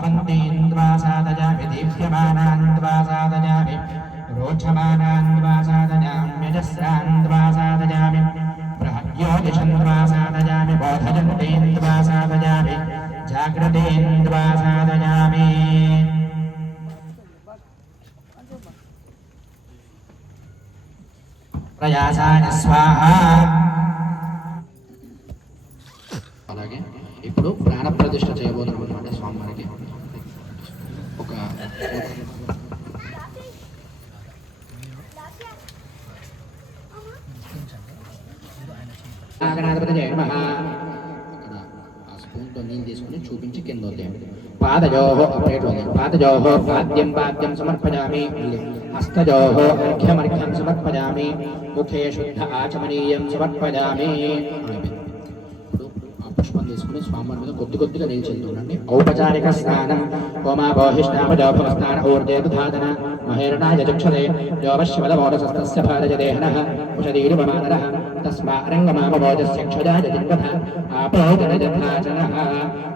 भवन्तीन्द्वा सादजामि दीप्यमानान्द्वा सादजामि रोचमानान्द्वा सादजाम्यजस्रान्द्वा सादजामि बृहद्योतिषन्द्वा सादजामि बोधयन्तीन्द्वा सादजामि जागृतेन्द्वा सादजामि प्रयासाय स्वाहा। అలాగే ఇప్పుడు ప్రాణ ప్రతిష్ఠ చేయబోతున్నాం అన్నమాట స్వామివారికి. ఒక గణాధిపతి జయ నమః. అక్కడ ఆ స్పూన్తో నీళ్ళు తీసుకుని చూపించి కింద వదిలేయండి. పాదయోః అప్డేట్ వదిలేయండి. పాదయోః పాద్యం పాద్యం సమర్పయామి. హస్తయోః అర్ఘ్యమర్ఘ్యం సమర్పయామి. ముఖే శుద్ధ ఆచమనీయం సమర్పయామి. పుష్పం తీసుకుని స్వామివారి మీద కొద్దిగా నీళ్ళు చెల్లుతుండండి. ఔపచారిక స్నానం. హోమాభోహిష్టాపజోభవస్థాన ఊర్జేతుధాదన మహేరణాయ చక్షతే యోపశివలమోదసస్తస్య భారజదేహనః ఉషదీరుపమానరః తస్మారంగమామోదస్య క్షజాయ జిన్వః ఆపోజనయథాచనః.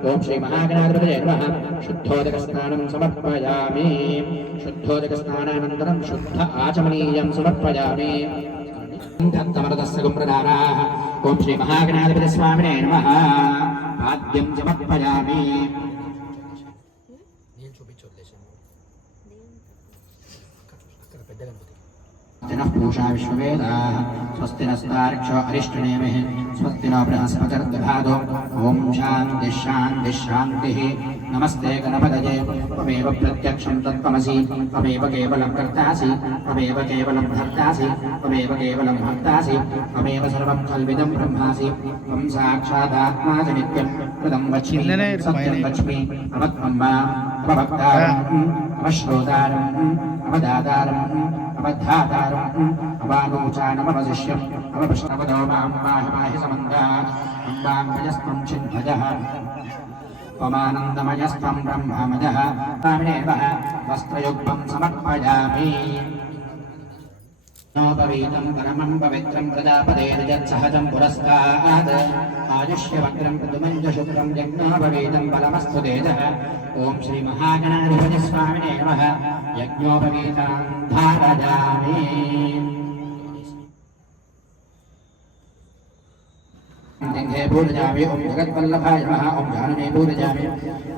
ఓం శ్రీ మహాగణాధిపతయే నమః. శుద్ధోదక స్నానం సమర్పయామి. శుద్ధోదక స్నానానంతరం శుద్ధ ఆచమనీయం సమర్పయామి. ఓం శ్రీ మహాగణాధిపతి స్వామినే నమః. పాద్యం సమర్పయామి. జనః పూషా విశ్వవేదాః స్వస్తి నస్తార్క్షో అరిష్టనేమిః స్వస్తి నో బృహస్పతిర్దధాతు. ఓం శాంతి శాంతి శాంతిః. నమస్తే గణపతయే. త్వమేవ ప్రత్యక్షం తత్వమసి. త్వమేవ కేవలం కర్తాసి. త్వమేవ కేవలం భర్తాసి. త్వమేవ కేవలం భక్తాసి. త్వమేవ సర్వం కల్విదం బ్రహ్మాసి. త్వం సాక్షాదాత్మాసి నిత్యం కృతం వచ్మి సత్యం వచ్మి. అవత్వం వా అవభక్తారం అవశ్రోతారం అవదాతారం అవధాతారం అవానూచానమవశిష్యం అవపృష్ణవదో మాం పాహి సమందాత్. అంబాంబయస్త్వం చిన్భజః త్వమానందమయస్త్వం బ్రహ్మమజః. తామినేవ వస్త్రయుగ్మం సమర్పయామి. నోపవీతం పరమం పవిత్రం ప్రజాపతేర్యత్సహజం పురస్తాద్. ఆయుష్యవక్రం ప్రతుమంజశుక్రం యజ్ఞోపవీతం బలమస్తు తేజః. ఓం శ్రీ మహాగణాధిపతి స్వామినే నమః. యజ్ఞోపవీతాం ధారయామి. లింగే పూజయామి. ఓం జగద్వల్లభాయ నమః. ఓం జాననే పూజయామి.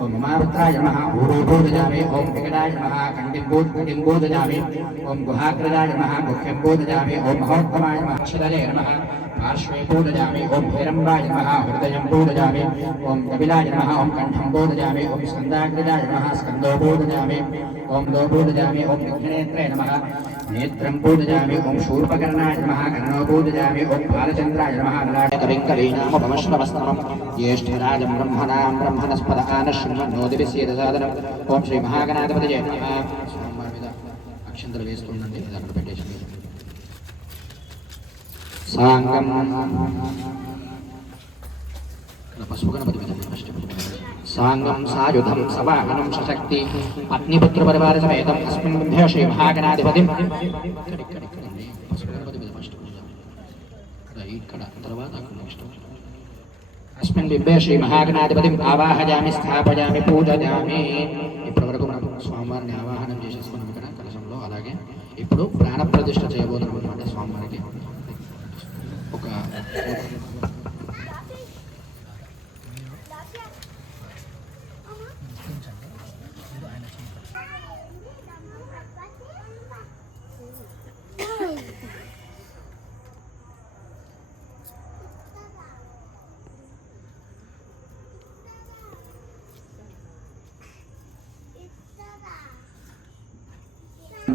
ఓం ఉమాపుత్రాయ నమః. ఊరూ పూజయామి. ఓం వికటాయ నమః. కంఠిం పూజయామి. ఓం గుహాగ్రజాయ నమః. గుహ్యం పూజయామి. ఓం మహోత్తమాయ నమః. అక్షరలే నమః. పార్శ్వే పూజయామి. ఓం భైరంబాయ నమః. హృదయం పూజయామి. ఓం కపిలాయ నమః. ఓం కంఠం పూజయామి. ఓం స్కందాగ్రజాయ నమః. స్కందో పూజయామి. ఓం దో పూజయామి. ఓం విఘ్ననేత్రే నమః. నేత్రం పూజయామి. ఓం శూర్పకర్ణాయ నమః. కర్ణో పూజయామి. ఓం బాలచంద్రాయ నమః. కవిం కవీనాముపమశ్రవస్తమం జ్యేష్ఠరాజం బ్రహ్మణాం బ్రహ్మణస్పద ఆనశృణ్వన్నోదిభిస్యేదసాదనం. ఓం శ్రీ మహాగణాధిపతయే నమః. స్వామివారి మీద అక్షంతలు వేస్తుండండి. అక్కడ పెట్టేసి సాంగం పసుపు గణపతి మీద సాంగం సాయుధం సవాహనం సశక్తి అగ్నిపుత్ర పరివార సమేతం అస్మిన్ బుద్ధే శ్రీ మహాగణాధిపతి. పసుపు గణపతి మీద ఫస్ట్ ఇక్కడ తర్వాత నెక్స్ట్. అస్మిన్ బింబే శ్రీ మహాగణాధిపతి ఆవాహయామి స్థాపయామి పూజయామి. ఇప్పటి వరకు మనం స్వామివారిని ఆవాహనం చేసేసుకున్నాం ఇక్కడ కలశంలో. అలాగే ఇప్పుడు ప్రాణ ప్రతిష్ఠ చేయబోతున్నాం అన్నమాట స్వామివారికి. ఒక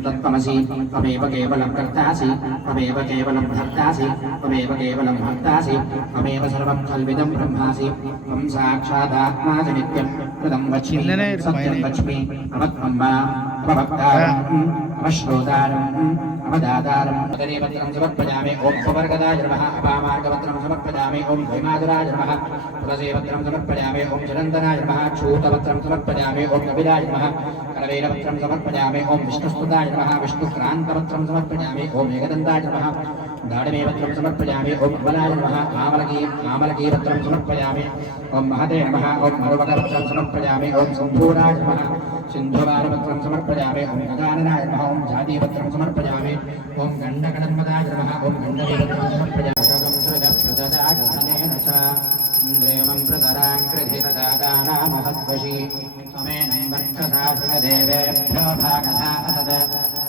तत्त्वमसि त्वमेव केवलं कर्तासि त्वमेव केवलं भर्तासि त्वमेव केवलं भक्तासि त्वमेव सर्वं कल्विदं ब्रह्मासि त्वं साक्षादात्मासि नित्यं कृतं वच्मि सत्यं वच्मि अवत्वं वा अवभक्तारम् अवश्रोतारम् अवदातारम् उदरीपत्रं समर्पयामि ओं पवर्गदाय नमः अपामार्गपत्रं समर्पयामि ओं भैमादुराय नमः तुलसीपत्रं समर्पयामि ओं चिरन्तनाय नमः क्षूतपत्रं समर्पयामि ओं कपिलाय नमः करवेलपत्रं समर्पयामि ओं विष्णुस्तुताय नमः विष्णुक्रान्तपत्रं समर्पयामि ओं एकदन्ताय नमः दाडिमेवत्रं समर्पयामि ओम बलाय नमः आमलकीवत्रं समर्पयामि ओम महते नमः ओम मरुवकवत्रं समर्पयामि ओम सिन्धूराय नमः सिन्धुवारवत्रं समर्पयामि ओम गजाननाय नमः ओम जातीवत्रं समर्पयामि ओम गण्डकणन्मदाय नमः ओम गण्डकीवत्रं समर्पयामि प्रददाजनेन च इन्द्रियमं प्रतराङ्कृधिसदादानामहद्वशी समेनं वर्चसा देवेभ्यो भागधा असद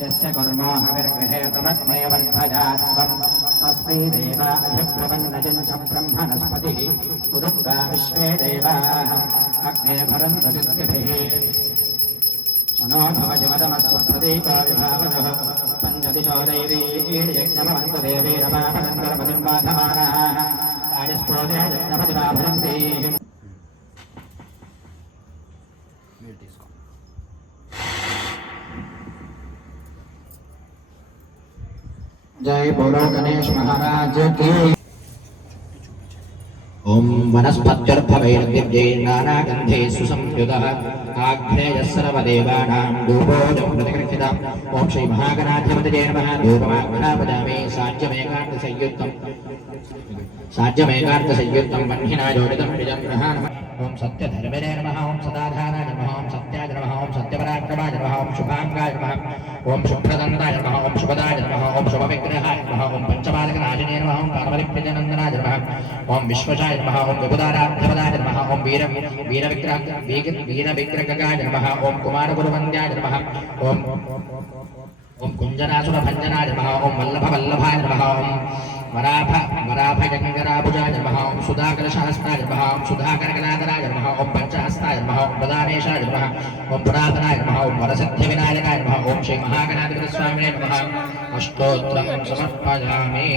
यस्य कुर्मो हविर्गृहे तमग्ने वर्धयात्वम् तस्मै देवा अधिब्रवन्नजं च ब्रह्मणस्पतिः उदुत्वा विश्वे देवाः अग्ने भरन्तु सिद्धिभिः सनो भवशिवतमस्व प्रदीपा विभावतः पञ्चदिशो दैवीर्यज्ञमवन्तु देवीरमापदन्तरपतिं बाधमानाः राजस्पोदे यज्ञपतिमा भरन्ति जय बोलो गणेश महाराज की। ओम वनस्पत्यर्भवैर्दिव्यै नानागन्धे सुसंयुतः आग्नेयः सर्वदेवानां धूपोऽयं प्रतिगृह्यताम्। ओम श्री महागणाधिपतये नमः। धूपमाघ्रापयामि साज्यमेकार्धसंयुक्तं वह्निना जोडितं निजग्रहान्। ओम सत्यधर्मिणे नमः। ओम सदाधाराय नमः। ओम सत्याय नमः। ओम सत्यपराक्रमाय नमः। ओम शुभांगाय नमः। ओम शुभ्रदन्ताय नमः। ओम शुभदाय नमः। ओम शुभविग्रहाय नमः। ओम पंचमार्गनाशिने नमः। ओम पार्वतीप्रियनन्दनाय नमः। ओम विश्वजाय नमः। ओम विबुधाराध्यपदाय नमः। ओम वीरविग्रहकाय नमः। ओम कुमारगुरुवन्द्याय नमः। ओम कुञ्जनासुरभञ्जनाय नमः। ओम वल्लभवल्लभाय नमः। ओम वराभयङ्गराभुजाय नमः। ओम सुधाकरसहस्राय नमः। ओम सुधाकरगदाधराय नमः। ओम पंचहस्ताय नमः। ओम प्रदानेशाय नमः। ओम पुरातनाय नमः। ओम वरसिद्धिविनायकाय नमः। ओम श्री महागणाधिपतिस्वामिने नमः। अष्टोत्तरं समर्पयामि।